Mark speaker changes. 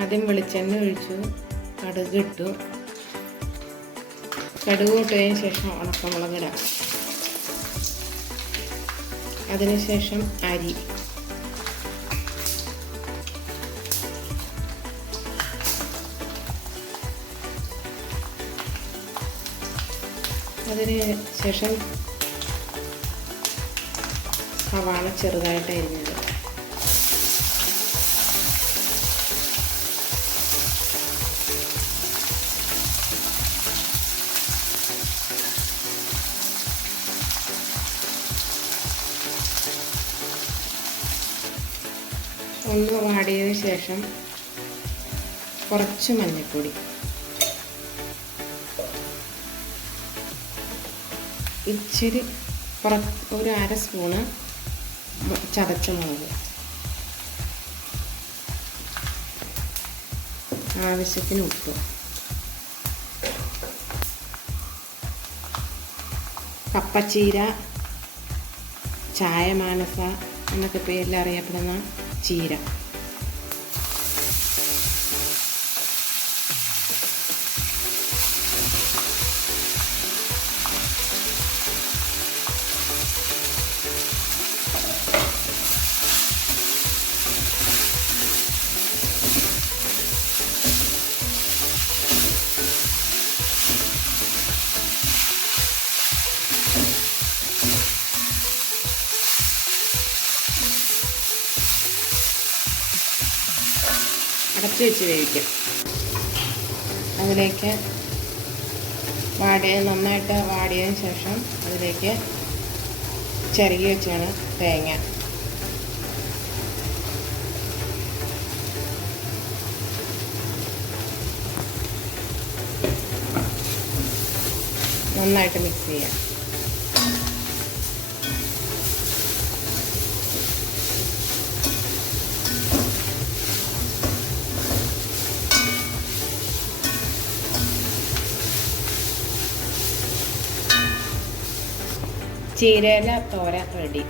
Speaker 1: ആദ്യം വെളിച്ചെണ്ണ ഒഴിച്ചു കടുക് ഇട്ടു. കടുക് ഇട്ടതിന് ശേഷം ഉണക്കമുളകിടാം. അതിനുശേഷം അരി. അതിന് ശേഷം സവാള ചെറുതായിട്ട് അരിഞ്ഞത് ഒന്ന് വാടിയതിന് ശേഷം കുറച്ച് മഞ്ഞൾപ്പൊടി. ഇച്ചിരി ഒരു അര സ്പൂണ് ചതച്ച മുളക്. ആവശ്യത്തിന് ഉപ്പ്. കപ്പച്ചീര ചായ മാനസ എന്നൊക്കെ പേരിൽ അറിയപ്പെടുന്ന ചീര. അടച്ചു വെച്ച് വേവിക്കാം. അതിലേക്ക് വാടിയ നന്നായിട്ട് വാടിയതിന് ശേഷം അതിലേക്ക് ചിരകി വെച്ചാണ് തേങ്ങ. നന്നായിട്ട് മിക്സ് ചെയ്യാം. ചീരയില തോര റെഡി